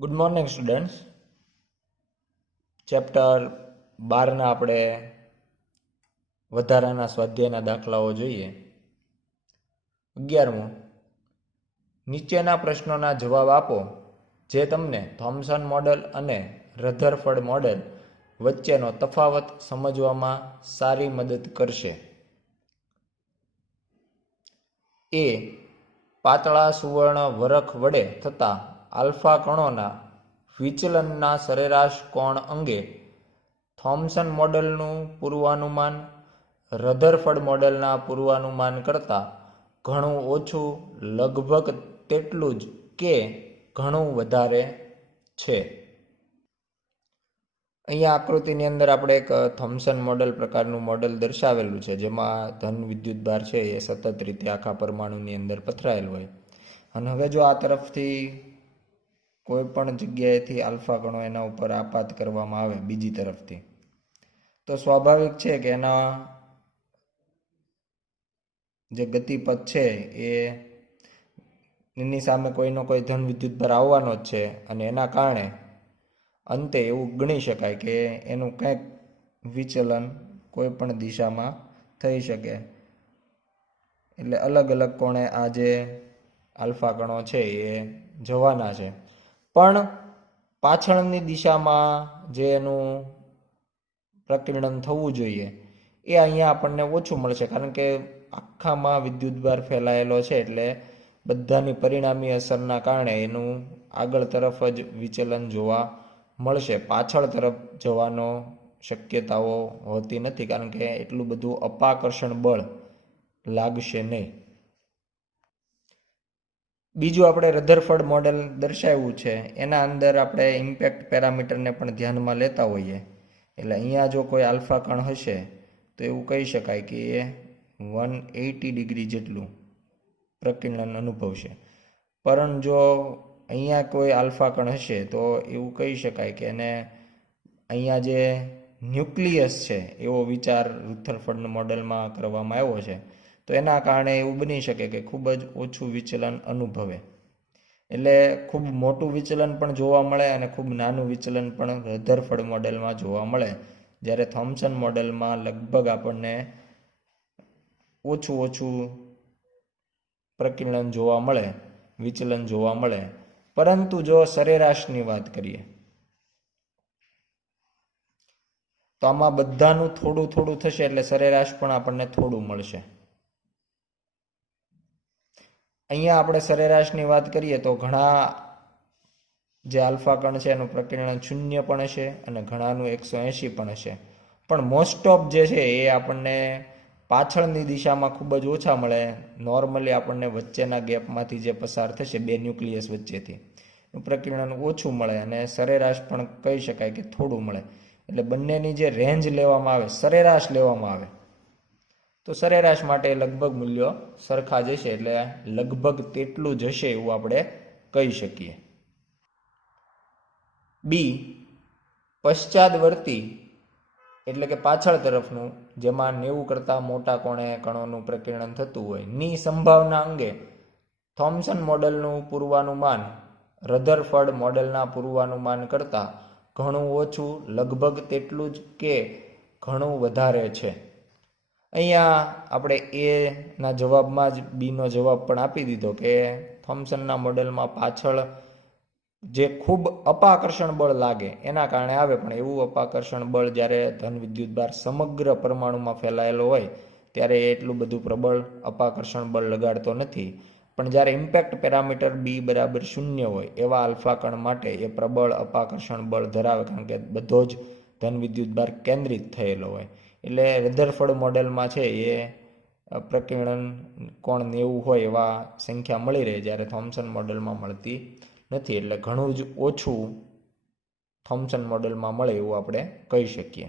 Good morning students. Chapter 12ના આપણે વધારાના સ્વાધ્યાયના દાખલાઓ જોઈએ. 11મો, નીચેના પ્રશ્નોના જવાબ આપો જે તમને થોમ્સન મોડેલ અને રધરફર્ડ મોડેલ વચ્ચેનો તફાવત સમજવામાં સારી મદદ કરશે. એ. પાતળા સુવર્ણ વરખ વડે થતા આલ્ફા કણોના વિચલનના સરેરાશ કોણ અંગે થોમ્સન મોડેલનું પૂર્વાનુમાન રધરફર્ડ મોડેલના પૂર્વાનુમાન કરતાં ઘણું ઓછું, લગભગ તેટલું જ કે ઘણું વધારે છે. અહીંયા આકૃતિની અંદર આપણે એક થોમ્સન મોડેલ પ્રકારનું મોડેલ દર્શાવેલું છે, જેમાં ધન વિદ્યુતભાર છે એ સતત રીતે આખા પરમાણુની અંદર પથરાયેલું હોય. અને હવે જો આ તરફથી કોઈ પણ જગ્યાએથી આલ્ફા કણો એના ઉપર આપાત કરવામાં આવે બીજી તરફથી, તો સ્વાભાવિક છે કે એના જે ગતિપથ છે એની સામે કોઈનો કોઈ ધન વિદ્યુતભાર આવવાનો જ છે, અને એના કારણે અંતે એવું ગણી શકાય કે એનું કંઈક વિચલન કોઈ પણ દિશામાં થઈ શકે. એટલે અલગ અલગ કોણે આ જે આલ્ફા કણો છે એ જવાના છે, પણ પાછળની દિશામાં જે એનું પ્રકીર્ણન થવું જોઈએ એ અહીંયા આપણને ઓછું મળશે, કારણ કે આખામાં વિદ્યુતભાર ફેલાયેલો છે. એટલે બધાની પરિણામી અસરના કારણે એનું આગળ તરફ જ વિચલન જોવા મળશે. પાછળ તરફ જવાનો શક્યતાઓ હોતી નથી, કારણ કે એટલું બધું અપાકર્ષણ બળ લાગશે નહીં. બીજું આપણે રધરફર્ડ મોડેલ દર્શાવ્યું છે એના અંદર આપણે ઇમ્પેક્ટ પેરામીટરને પણ ધ્યાનમાં લેતા હોઈએ. એટલે અહીંયા જો કોઈ આલ્ફા કણ હશે તો એવું કહી શકાય કે એ 180 ડિગ્રી જેટલું પ્રકીર્ણન અનુભવશે. પરંતુ જો અહીંયા કોઈ આલ્ફા કણ હશે તો એવું કહી શકાય કે એને અહીંયા જે ન્યુક્લિયસ છે એવો વિચાર રધરફર્ડ મોડેલમાં કરવામાં આવ્યો છે, તો એના કારણે એવું બની શકે કે ખૂબ જ ઓછું વિચલન અનુભવે. એટલે ખૂબ મોટું વિચલન પણ જોવા મળે અને ખૂબ નાનું વિચલન પણ રધરફર્ડ મોડેલમાં જોવા મળે, જ્યારે થોમ્સન મોડેલમાં લગભગ આપણને ઓછું પ્રકીર્ણન જોવા મળે, વિચલન જોવા મળે. પરંતુ જો સરેરાશની વાત કરીએ તો આમાં બધાનું થોડું થશે, એટલે સરેરાશ પણ આપણને થોડું મળશે. અહીંયા આપણે સરેરાશની વાત કરીએ તો ઘણા જે આલ્ફા કણ છે એનું પ્રકીર્ણન 0 પણ હશે અને ઘણાનું 180 પણ હશે. પણ મોસ્ટ ઓફ જે છે એ આપણને પાછળની દિશામાં ખૂબ જ ઓછા મળે. નોર્મલી આપણને વચ્ચેના ગેપમાંથી જે પસાર થશે બે ન્યુક્લિયસ વચ્ચેથી એનું પ્રકીર્ણન ઓછું મળે, અને સરેરાશ પણ કહી શકાય કે થોડું મળે. એટલે બંનેની જે રેન્જ લેવામાં આવે, સરેરાશ લેવામાં આવે, તો સરેરાશ માટે લગભગ મૂલ્યો સરખા જ હશે. એટલે લગભગ તેટલું જ હશે એવું આપણે કહી શકીએ. બી. પશ્ચાદવર્તી એટલે કે પાછળ તરફનું, જેમાં 90 કરતાં મોટા કોણે કણોનું પ્રકીર્ણન થતું હોય ની સંભાવના અંગે થોમ્સન મોડેલનું પૂર્વાનુમાન રધરફર્ડ મોડેલના પૂર્વાનુમાન કરતાં ઘણું ઓછું, લગભગ તેટલું જ કે ઘણું વધારે છે. અહીંયા આપણે એના જવાબમાં જ બીનો જવાબ પણ આપી દીધો કે થોમ્સનના મોડેલમાં પાછળ જે ખૂબ અપાકર્ષણ બળ લાગે એના કારણે આવે, પણ એવું અપાકર્ષણ બળ જ્યારે ધન વિદ્યુતભાર સમગ્ર પરમાણુમાં ફેલાયેલો હોય ત્યારે એટલું બધું પ્રબળ અપાકર્ષણ બળ લગાડતો નથી. પણ જ્યારે ઇમ્પેક્ટ પેરામીટર બી બરાબર 0 હોય એવા આલ્ફા કણ માટે એ પ્રબળ અપાકર્ષણ બળ ધરાવે, કારણ કે બધો જ ધન વિદ્યુતભાર કેન્દ્રિત થયેલો હોય. એટલે રધરફર્ડ મોડેલમાં છે એ પ્રકીર્ણન કોણ 90 હોય એવા સંખ્યા મળી રહે, જ્યારે થોમ્સન મોડેલમાં મળતી નથી. એટલે ઘણું જ ઓછું થોમ્સન મોડેલમાં મળે એવું આપણે કહી શકીએ.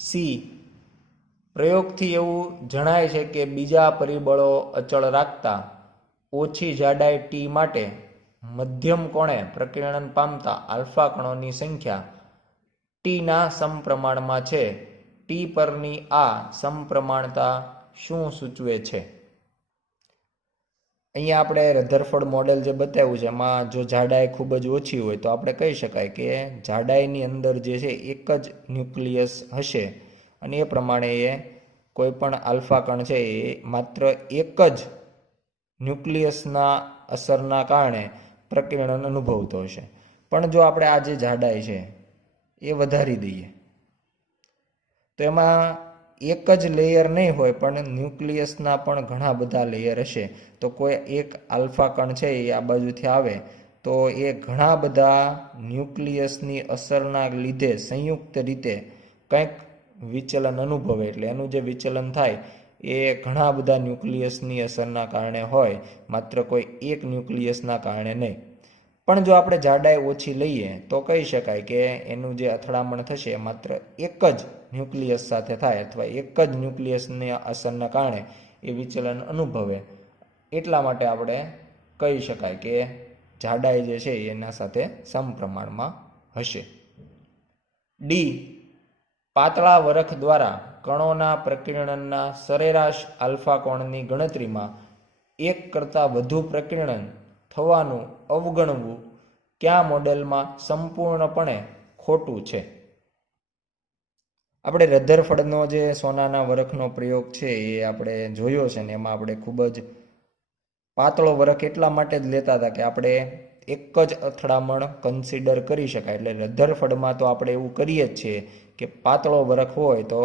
સી. પ્રયોગથી એવું જણાય છે કે બીજા પરિબળો અચળ રાખતા ઓછી જાડાઈ ટી માટે મધ્યમ કોણે પ્રકીર્ણન પામતા આલ્ફા કણોની સંખ્યા ટીના સમપ્રમાણમાં છે. ટી પરની આ સમપ્રમાણતા શું સૂચવે છે? અહીંયા આપણે રધરફોર્ડ મોડેલ જે બતાવ્યું છે એમાં જો જાડાઈ ખૂબ જ ઓછી હોય તો આપણે કહી શકાય કે જાડાઈની અંદર જે છે એક જ ન્યુક્લિયસ હશે અને એ પ્રમાણે એ કોઈ પણ આલ્ફા કણ છે એ માત્ર એક જ ન્યુક્લિયસના અસરના કારણે પ્રકીર્ણન અનુભવતો હશે. પણ જો આપણે આ જે જાડાઈ છે એ વધારી દઈએ તો એમાં એક જ લેયર નહીં હોય પણ ન્યુક્લિયસના પણ ઘણા બધા લેયર હશે. તો કોઈ એક આલ્ફા કણ છે એ આ બાજુથી આવે તો એ ઘણા બધા ન્યુક્લિયસની અસરના લીધે સંયુક્ત રીતે કંઈક વિચલન અનુભવે. એટલે એનું જે વિચલન થાય એ ઘણા બધા ન્યુક્લિયસની અસરના કારણે હોય, માત્ર કોઈ એક ન્યુક્લિયસના કારણે નહીં. પણ જો આપણે જાડાઈ ઓછી લઈએ તો કહી શકાય કે એનું જે અથડામણ થશે એ માત્ર એક જ ન્યુક્લિયસ સાથે થાય અથવા એક જ ન્યુક્લિયસની અસરના કારણે એ વિચલન અનુભવે. એટલા માટે આપણે કહી શકાય કે જાડાઈ જે છે એના સાથે સમપ્રમાણમાં હશે. ડી, પાતળા વરખ દ્વારા કણોના પ્રકીર્ણનના સરેરાશ આલ્ફા કોણની ગણતરીમાં એક કરતાં વધુ પ્રકીર્ણન થવાનું અવગણવું કયા મોડેલમાં સંપૂર્ણપણે ખોટું છે? આપણે રધરફોર્ડનો જે સોનાના વરખનો પ્રયોગ છે એ આપણે જોયો છે ને એમાં આપણે ખૂબ જ પાતળો વરખ એટલા માટે જ લેતા હતા કે આપણે એક જ અથડામણ કન્સિડર કરી શકાય. એટલે રધરફોર્ડમાં તો આપણે એવું કરીએ જ છીએ કે પાતળો વરખ હોય તો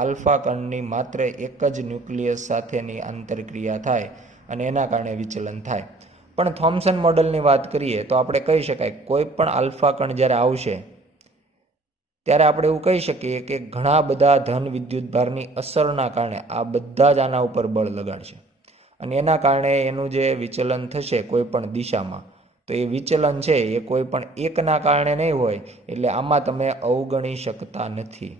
આલ્ફા કણની માત્ર એક જ ન્યુક્લિયસ સાથેની આંતરક્રિયા થાય અને એના કારણે વિચલન થાય. પણ થોમ્સન મોડલની વાત કરીએ તો આપણે કહી શકાય કોઈ પણ આલ્ફા કણ જ્યારે આવશે ત્યારે આપણે એવું કહી શકીએ કે ઘણા બધા ધન વિદ્યુતભારની અસરના કારણે આ બધા જ આના ઉપર બળ લગાડશે અને એના કારણે એનું જે વિચલન થશે કોઈ પણ દિશામાં તો એ વિચલન છે એ કોઈ પણ એકના કારણે નહીં હોય. એટલે આમાં તમે અવગણી શકતા નથી.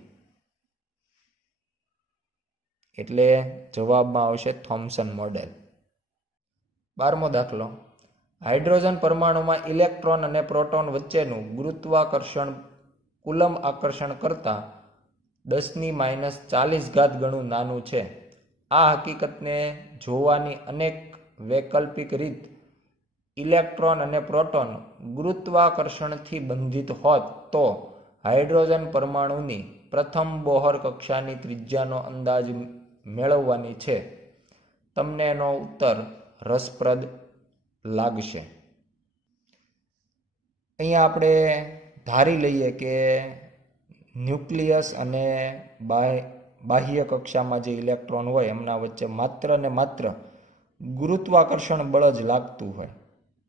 એટલે જવાબમાં આવશે થોમ્સન મોડેલ. 12મો દાખલો, હાઇડ્રોજન પરમાણુમાં ઇલેક્ટ્રોન અને પ્રોટોન વચ્ચેનું ગુરુત્વાકર્ષણ કુલમ આકર્ષણ કરતાં 10⁻40 ગણું નાનું છે. આ હકીકતને જોવાની અનેક વૈકલ્પિક રીત ઇલેક્ટ્રોન અને પ્રોટોન ગુરુત્વાકર્ષણથી બંધિત હોત તો હાઇડ્રોજન પરમાણુની પ્રથમ બોહર કક્ષાની ત્રિજ્યાનો અંદાજ મેળવવાની છે. તમને એનો ઉત્તર રસપ્રદ લાગશે. અહીંયા આપણે ધારી લઈએ કે ન્યુક્લિયસ અને બાહ્ય કક્ષામાં જે ઇલેક્ટ્રોન હોય એમના વચ્ચે માત્ર ને માત્ર ગુરુત્વાકર્ષણ બળ જ લાગતું હોય,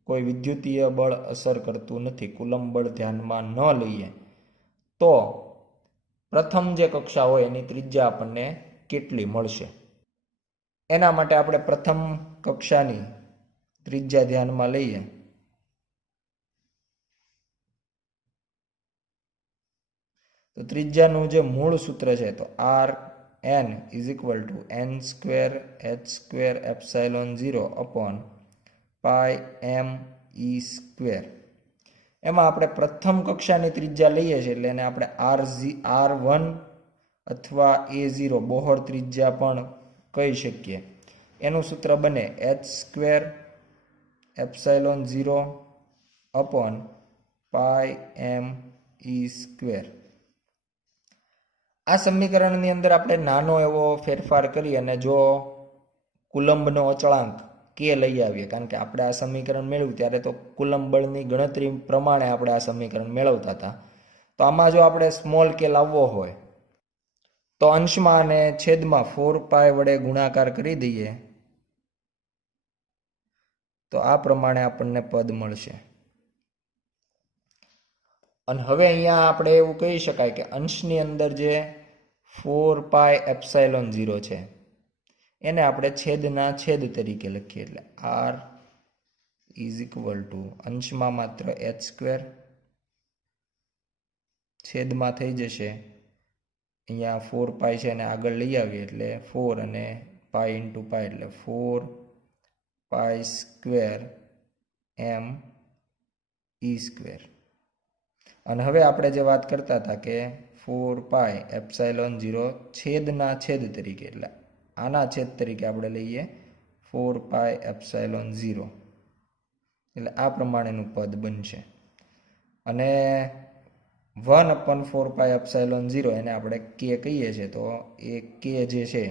કોઈ વિદ્યુતીય બળ અસર કરતું નથી, કુલમ બળ ધ્યાનમાં ન લઈએ તો પ્રથમ જે કક્ષા હોય એની ત્રિજ્યા આપણને કેટલી મળશે? એના માટે આપણે પ્રથમ કક્ષાની ત્રિજ્યા ધ્યાનમાં લઈએ તો ત્રિજ્યાનું જે મૂળ સૂત્ર છે તો R N is equal to n²h²ε0 upon pi m e square. એમાં આપણે પ્રથમ કક્ષાની ત્રિજ્યા લઈએ છીએ એટલે એને આપણે R1 અથવા A0 બોહર ત્રિજ્યા પણ કહી શકીએ. એનું સૂત્ર બને h²ε0 upon pi m e square. આ સમીકરણની અંદર આપણે નાનો એવો ફેરફાર કરી અને જો કુલંબનો અચળાંક કે લઈ આવીએ, કારણ કે આપણે આ સમીકરણ મેળવ્યું ત્યારે તો કુલંબ બળની ગણતરી પ્રમાણે આપણે આ સમીકરણ મેળવતા હતા. તો આમાં જો આપણે સ્મોલ કે લાવવો હોય તો અંશમાં અને છેદમાં 4π વડે ગુણાકાર કરી દઈએ તો આ પ્રમાણે આપણને પદ મળશે. અને હવે અહીંયા આપણે એવું કહી શકાય કે અંશની અંદર જે 4πε0 છે એને આપણે છેદના છેદ તરીકે લખીએ. એટલે R ઇઝ ઇક્વલ ટુ અંશમાં માત્ર h² છેદમાં થઈ જશે અહીંયા 4π છે અને આગળ લઈ આવીએ એટલે 4 અને પાઈ ઇન્ટુ પાઈ એટલે 4π² એમ ઈ સ્ક્વેર. અને હવે આપણે જે વાત કરતા હતા કે 4πε0 છેદના છેદ તરીકે એટલે આના છેદ તરીકે આપણે લઈએ 4πε0, એટલે આ પ્રમાણેનું પદ બનશે. અને 1/4πε0 એને આપણે કે કહીએ છીએ, તો એ કે જે છે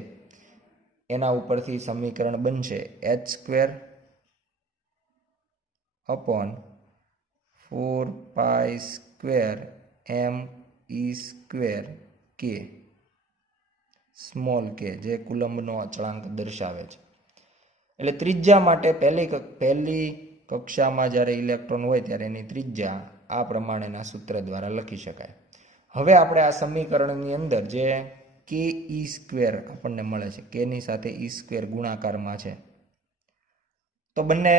એના ઉપરથી સમીકરણ બનશે h²/4π² m² સ્મોલ કે, જે કુલમ્બનો અચળાંક દર્શાવે છે. એટલે ત્રિજ્યા માટે પહેલી કક્ષામાં જ્યારે ઇલેક્ટ્રોન હોય ત્યારે એની ત્રિજ્યા આ પ્રમાણેના સૂત્ર દ્વારા લખી શકાય. હવે આપણે આ સમીકરણની અંદર જે ke² આપણને મળે છે, કેની સાથે e² ગુણાકારમાં છે, તો બંને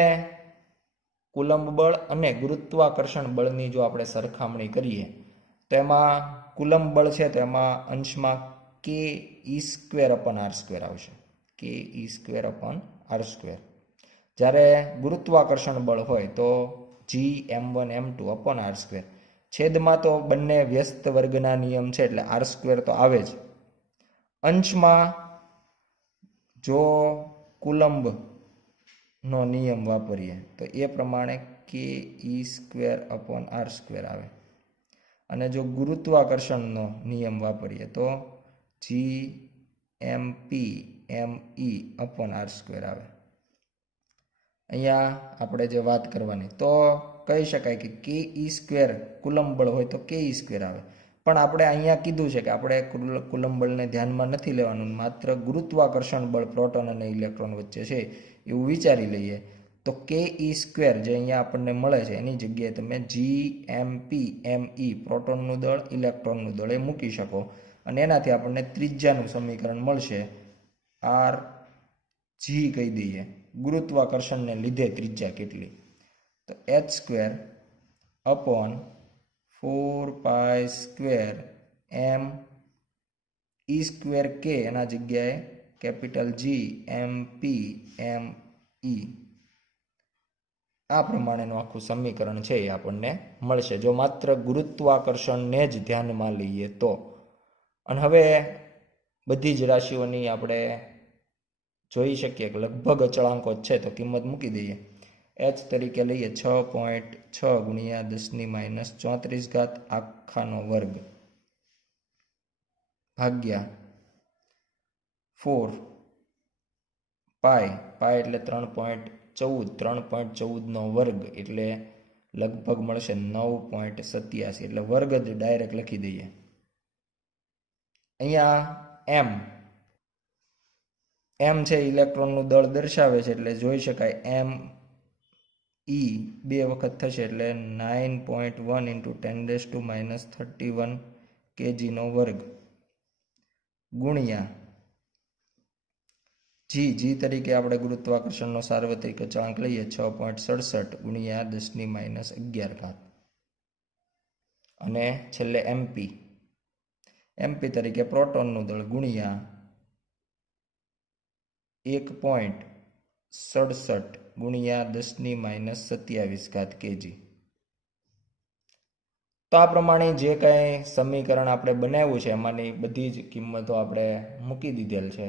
કુલંબ બળ અને ગુરુત્વાકર્ષણ બળની જો આપણે સરખામણી કરીએ તો એમાં કુલંબ બળ છે તો એમાં અંશમાં ke²/r² આવશે, ke²/r². જ્યારે ગુરુત્વાકર્ષણ બળ હોય તો gm1m2/r². છેદમાં તો બંને વ્યસ્ત વર્ગના નિયમ છે એટલે r² તો આવે જ. અંશમાં જો કુલંબનો નિયમ વાપરીએ તો એ પ્રમાણે ke²/r² આવે. અને જો ગુરુત્વાકર્ષણનો નિયમ વાપરીએ તો gmp/me/r² આવે. અહીંયા આપણે જે વાત કરવાની, તો કહી શકાય કે ke² કુલંબ બળ હોય તો ke² આવે. પણ આપણે અહીંયા કીધું છે કે આપણે કુલંબ બળને ધ્યાનમાં નથી લેવાનું, માત્ર ગુરુત્વાકર્ષણ બળ પ્રોટોન અને ઇલેક્ટ્રોન વચ્ચે છે એવું વિચારી લઈએ, તો ke² જે અહીંયા આપણને મળે છે એની જગ્યાએ તમે gmp/me પ્રોટોનનું દળ, ઇલેક્ટ્રોનનું દળ એ મૂકી શકો અને એનાથી આપણને ત્રિજ્યાનું સમીકરણ મળશે. r g કહી દઈએ, ગુરુત્વાકર્ષણને લીધે ત્રિજ્યા કેટલી, તો h²/4π² m e² k એના જગ્યાએ કેપિટલ G mp/me આ પ્રમાણેનું આખું સમીકરણ છે એ આપણને મળશે જો માત્ર ગુરુત્વાકર્ષણને જ ધ્યાનમાં લઈએ તો. અને હવે બધી જ રાશિઓની આપણે જોઈ શકીએ કે લગભગ અચળાંકો જ છે, તો કિંમત મૂકી દઈએ. h તરીકે લઈએ 6.6 × 10⁻34 આખાનો વર્ગ ભાગ્યા 4 પાય એટલે 3.14 નો વર્ગ એટલે લગભગ મળશે 9.87, એટલે વર્ગ જ ડાયરેક્ટ લખી દઈએ. અહીંયા m છે ઇલેક્ટ્રોનનું દળ દર્શાવે છે એટલે જોઈ શકાય m e 2 વખત થશે એટલે 9.1 × 10⁻31 kg નો વર્ગ ગુણ્યા g તરીકે આપણે ગુરુત્વાકર્ષણનો સાર્વત્રિક અચળાંક લઈએ 6.67 × 10⁻11 અને છેલ્લે mp તરીકે પ્રોટોનનું દળ ગુણ્યા 1.67 × 10⁻27 kg. તો આ પ્રમાણે જે કાંઈ સમીકરણ આપણે બનાવ્યું છે એમાંની બધી જ કિંમતો આપણે મૂકી દીધેલ છે.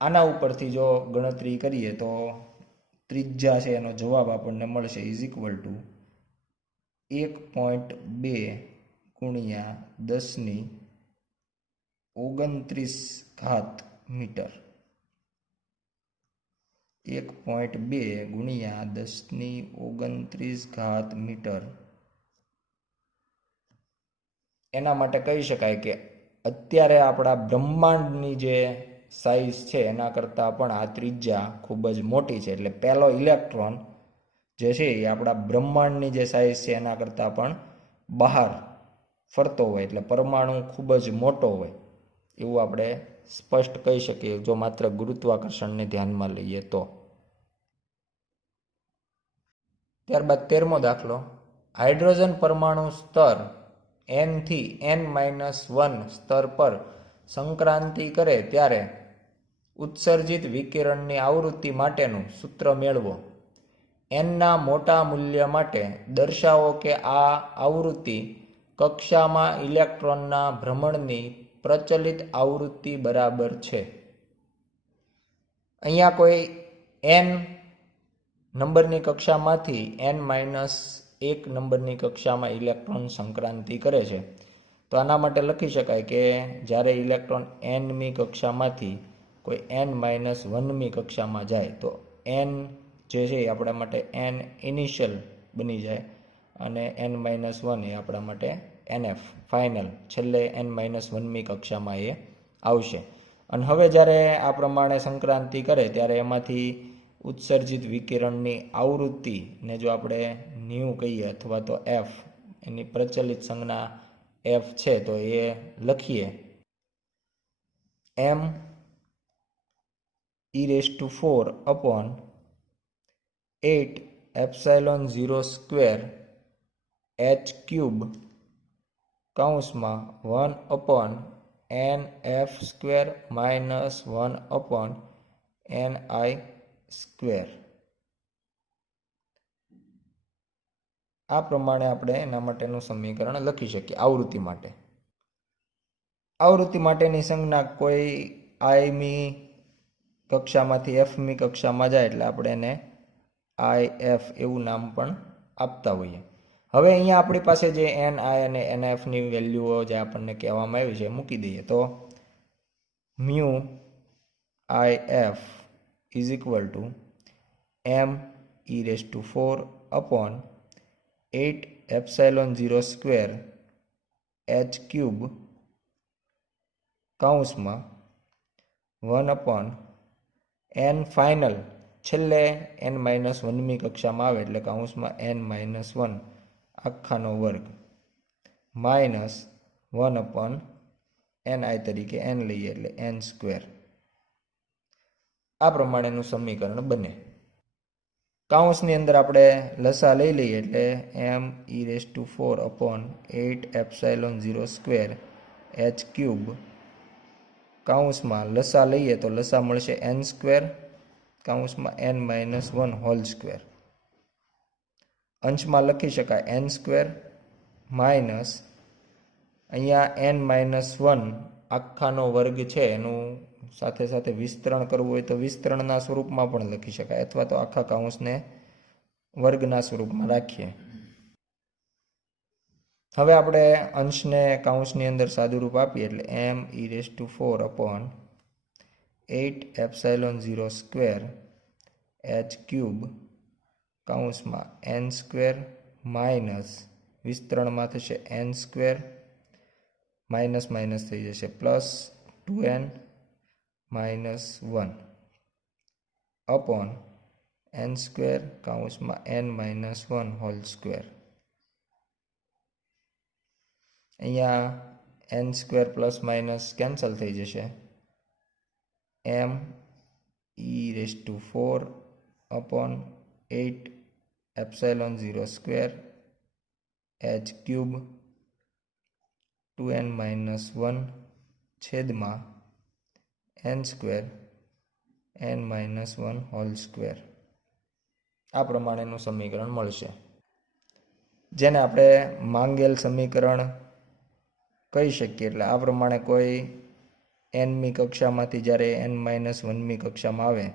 આના ઉપરથી જો ગણતરી કરીએ તો ત્રિજ્યા છે એનો જવાબ આપણને મળશે = 1.2 × 10⁻29 મીટર. 1.2 × 10⁻29 મીટર. એના માટે કહી શકાય કે અત્યારે આપણા બ્રહ્માંડની જે સાઇઝ છે એના કરતાં પણ આ ત્રિજ્યા ખૂબ જ મોટી છે. એટલે પહેલો ઇલેક્ટ્રોન જે છે એ આપણા બ્રહ્માંડની જે સાઇઝ છે એના કરતાં પણ બહાર ફરતો હોય, એટલે પરમાણુ ખૂબ જ મોટો હોય એવું આપણે સ્પષ્ટ કહી શકીએ જો માત્ર ગુરુત્વાકર્ષણને ધ્યાનમાં લઈએ તો. ત્યારબાદ 13મો દાખલો. હાઇડ્રોજન પરમાણુ સ્તર n થી n-1 સ્તર પર સંક્રાંતિ કરે ત્યારે ઉત્સર્જિત વિકિરણની આવૃત્તિ માટેનું સૂત્ર મેળવો. n ના મોટા મૂલ્ય માટે દર્શાવો કે આ આવૃત્તિ કક્ષામાં ઇલેક્ટ્રોનના ભ્રમણની પ્રચલિત આવૃત્તિ બરાબર છે. અહીંયા કોઈ n નંબરની કક્ષામાંથી n-1 નંબરની કક્ષામાં ઇલેક્ટ્રોન સંક્રાંતિ કરે છે. તો આના માટે લખી શકાય કે જ્યારે ઇલેક્ટ્રોન nમી કક્ષામાંથી કોઈ n-1મી કક્ષામાં જાય તો n જે છે એ આપણા માટે n ઇનિશિયલ બની જાય અને n-1 એ આપણા માટે nf ફાઇનલ છેલ્લે n-1મી કક્ષામાં એ આવશે. અને હવે જ્યારે આ પ્રમાણે સંક્રાંતિ કરે ત્યારે એમાંથી ઉત્સર્જિત વિકિરણની આવૃત્તિને જો આપણે ન્યૂ કહીએ અથવા તો એફ, એની પ્રચલિત સંજ્ઞા એફ છે, તો એ લખીએ m e⁴/8ε0² h³ કૌંસમાં 1/nf² - 1/ni². આ પ્રમાણે આપણે એના માટેનું સમીકરણ લખી શકીએ આવૃત્તિ માટે. આવૃત્તિ માટેની સંજ્ઞા કોઈ આઈમી કક્ષામાંથી એફમી કક્ષામાં જાય એટલે આપણે એને IF એવું નામ પણ આપતા હોઈએ. હવે અહીંયા આપણી પાસે જે ni અને nfની વેલ્યુઓ જે આપણને કહેવામાં આવી છે મૂકી દઈએ તો mu IF is equal two me⁴/8ε0² h³ કૌંસમાં 1/n ફાઇનલ છેલ્લે n-1મી કક્ષામાં આવે એટલે કૌંસમાં n-1 આખાનો વર્ગ -1/ni તરીકે n લઈએ એટલે n². આ પ્રમાણેનું સમીકરણ બને. કૌંસની અંદર આપણે લસા લઈ લઈએ એટલે me⁴/8ε0² h³ કૌંસમાં લસા લઈએ તો લસા મળશે n² કૌંસમાં n-1² અંશમાં લખી શકાય n² માઇનસ અહીંયા n-1 આખાનો વર્ગ છે એનું સાથે સાથે વિસ્તરણ કરવું હોય તો વિસ્તરણના સ્વરૂપમાં પણ લખી શકાય અથવા તો આખા કૌંસને વર્ગના સ્વરૂપમાં રાખીએ. હવે આપણે અંશને કૌંસની અંદર સાદુરૂપ આપીએ એટલે me⁴/8ε0² h³ કૌંસમાં n² માઇનસ વિસ્તરણમાં થશે n² માઇનસ માઇનસ થઈ જશે પ્લસ 2n - 1 અપોન n² કૌંસમાં n-1². અહીંયા n² પ્લસ માઇનસ કેન્સલ થઈ જશે. me⁴/8ε0² h³ 2n-1 છેદમાં n² n-1². આ પ્રમાણેનું સમીકરણ મળશે જેને આપણે માંગેલ સમીકરણ કહી શકીએ. એટલે આ પ્રમાણે કોઈ nમી કક્ષામાંથી જ્યારે n-1મી કક્ષામાં આવે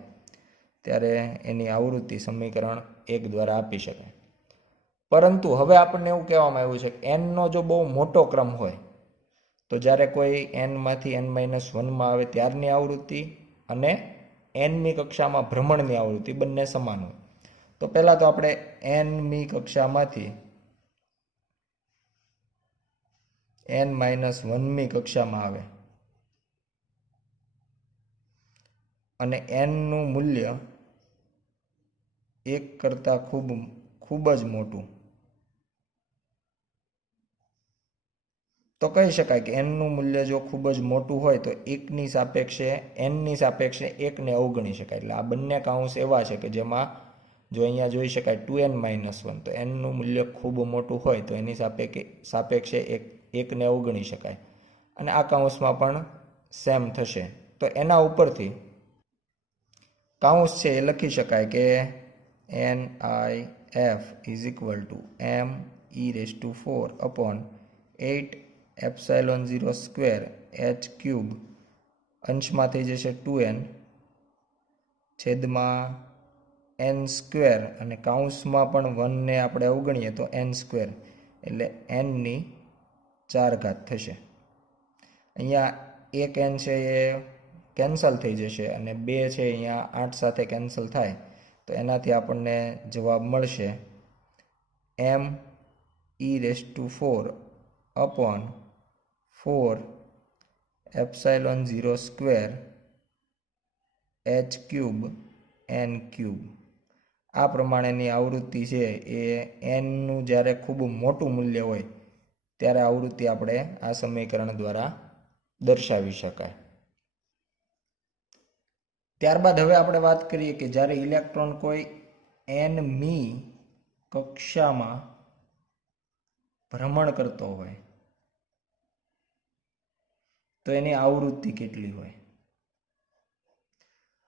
ત્યારે એની આવૃત્તિ સમીકરણ 1 દ્વારા આપી શકાય. પરંતુ હવે આપણને એવું કહેવામાં આવ્યું છે કે nનો જો બહુ મોટો ક્રમ હોય તો જ્યારે કોઈ nમાંથી n-1માં આવે ત્યારની આવૃત્તિ અને nમી કક્ષામાં ભ્રમણની આવૃત્તિ બંને સમાન હોય. તો પહેલાં તો આપણે nમી કક્ષામાંથી n-1મી કક્ષામાં આવે અને nનું મૂલ્ય 1 કરતાં ખૂબ જ મોટું, તો કહી શકાય કે nનું મૂલ્ય જો ખૂબ જ મોટું હોય તો nની સાપેક્ષે 1ને અવગણી શકાય. એટલે આ બંને કૌંસ એવા છે કે જેમાં જો અહીંયા જોઈ શકાય 2n-1 તો nનું મૂલ્ય ખૂબ મોટું હોય તો એની સાપેક્ષે 1ને અવગણી શકાય અને આ કૌંસમાં પણ સેમ થશે. તો એના ઉપરથી કૌંસ છે એ લખી શકાય કે NIF is equal two me⁴/8ε0² h³ અંશમાં થઈ જશે 2n છેદમાં એન સ્ક્વેર, અને કાઉન્સમાં પણ 1 ને આપણે અવગણીએ તો એન સ્ક્વેર, એટલે એનની 4 ઘાત થશે. અહીંયા એક એન છે એ કેન્સલ થઈ જશે અને 2 છે અહીંયા 8 સાથે કેન્સલ થાય, તો એનાથી આપણને જવાબ મળશે me⁴ upon 4 epsilon 0 square h³ n³. આ પ્રમાણેની આવૃત્તિ છે એ એનનું જ્યારે ખૂબ મોટું મૂલ્ય હોય ત્યારે આવૃત્તિ આપણે આ સમીકરણ દ્વારા દર્શાવી શકાય. ત્યારબાદ હવે આપણે વાત કરીએ કે જ્યારે ઇલેક્ટ્રોન કોઈ nમી કક્ષામાં ભ્રમણ કરતો હોય તો એની આવૃત્તિ કેટલી હોય.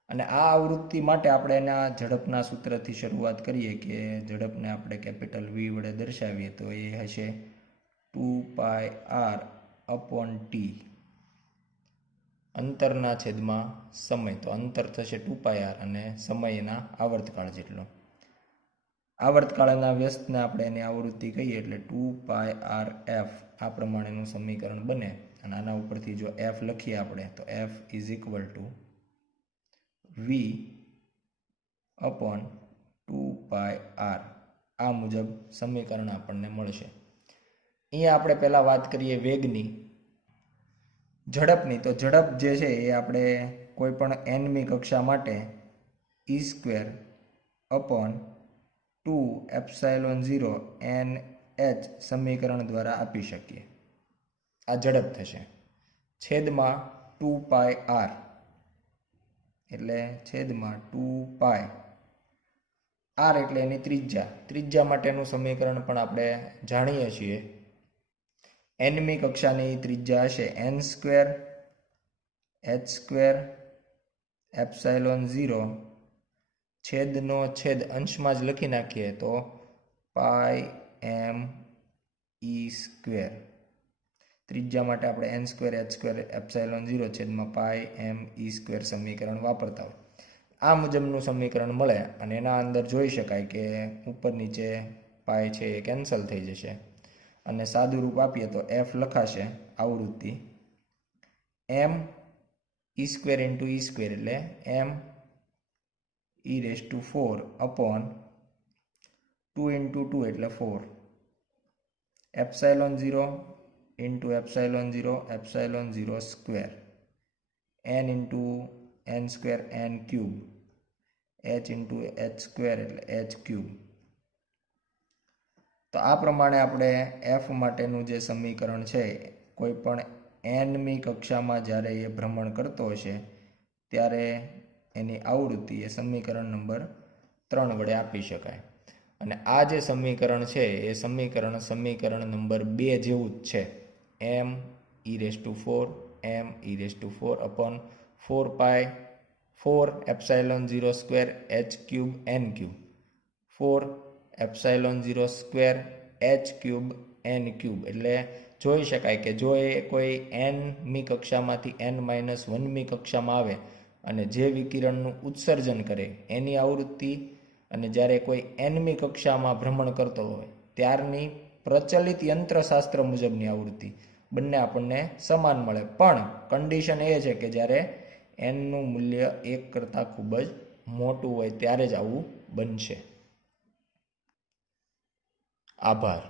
અને આ આવૃત્તિ માટે આપણે એના ઝડપના સૂત્રથી શરૂઆત કરીએ કે ઝડપને આપણે કેપિટલ V વડે દર્શાવીએ તો એ હશે 2πr/T, અંતરના છેદમાં સમય. તો અંતર થશે 2πr અને સમય એના આવર્તકાળ જેટલો. આવર્તકાળના વ્યસ્તને આપણે એની આવૃત્તિ કહીએ એટલે 2πrf. આ પ્રમાણેનું સમીકરણ બને અને આના ઉપરથી જો f લખીએ આપણે તો f = V/2πr. આ મુજબ સમીકરણ આપણને મળશે. અહીંયા આપણે પહેલાં વાત કરીએ વેગની, ઝડપની. તો ઝડપ જે છે એ આપણે કોઈ પણ nમી કક્ષા માટે e²/2ε0 nh સમીકરણ દ્વારા આપી શકીએ. આ ઝડપ થશે છેદમાં 2πr, એટલે છેદમાં 2π, r એટલે એની ત્રિજ્યા માટેનું સમીકરણ પણ આપણે જાણીએ છીએ. nમી કક્ષાની ત્રિજ્યા હશે n² h²ε0 છેદનો છેદ અંશમાં જ લખી નાખીએ તો πme². ત્રિજ્યા માટે આપણે n² h²ε0 છેદમાં πme² સમીકરણ વાપરતા હોય. આ મુજબનું સમીકરણ મળે અને એના અંદર જોઈ શકાય કે ઉપર નીચે પાય છે એ કેન્સલ થઈ જશે અને સાદું રૂપ આપીએ તો f લખાશે આવૃત્તિ me² એટલે me⁴ અપોન 2 × 2 એટલે 4 ε0 × ε0 square n × n² n³ h × h² એટલે h³. તો આ પ્રમાણે આપણે f માટેનું જે સમીકરણ છે કોઈ પણ nમી કક્ષામાં જ્યારે એ ભ્રમણ કરતો હશે ત્યારે એની આવૃત્તિ એ સમીકરણ નંબર 3 વડે આપી શકાય. અને આ જે સમીકરણ છે એ સમીકરણ નંબર 2 જેવું જ છે. me⁴ upon 4 ε0² h³ n³, 4 ε0² h³ n³. એટલે જોઈ શકાય કે જો એ કોઈ nમી કક્ષામાંથી n-1મી કક્ષામાં આવે અને જે વિકિરણનું ઉત્સર્જન કરે એની આવૃત્તિ અને જ્યારે કોઈ nમી કક્ષામાં ભ્રમણ કરતો હોય ત્યારની પ્રચલિત યંત્રશાસ્ત્ર મુજબની આવૃત્તિ બંને આપણને સમાન મળે. પણ કન્ડિશન એ છે કે જ્યારે nનું મૂલ્ય 1 કરતાં ખૂબ જ મોટું હોય ત્યારે જ આવું બનશે. આભાર.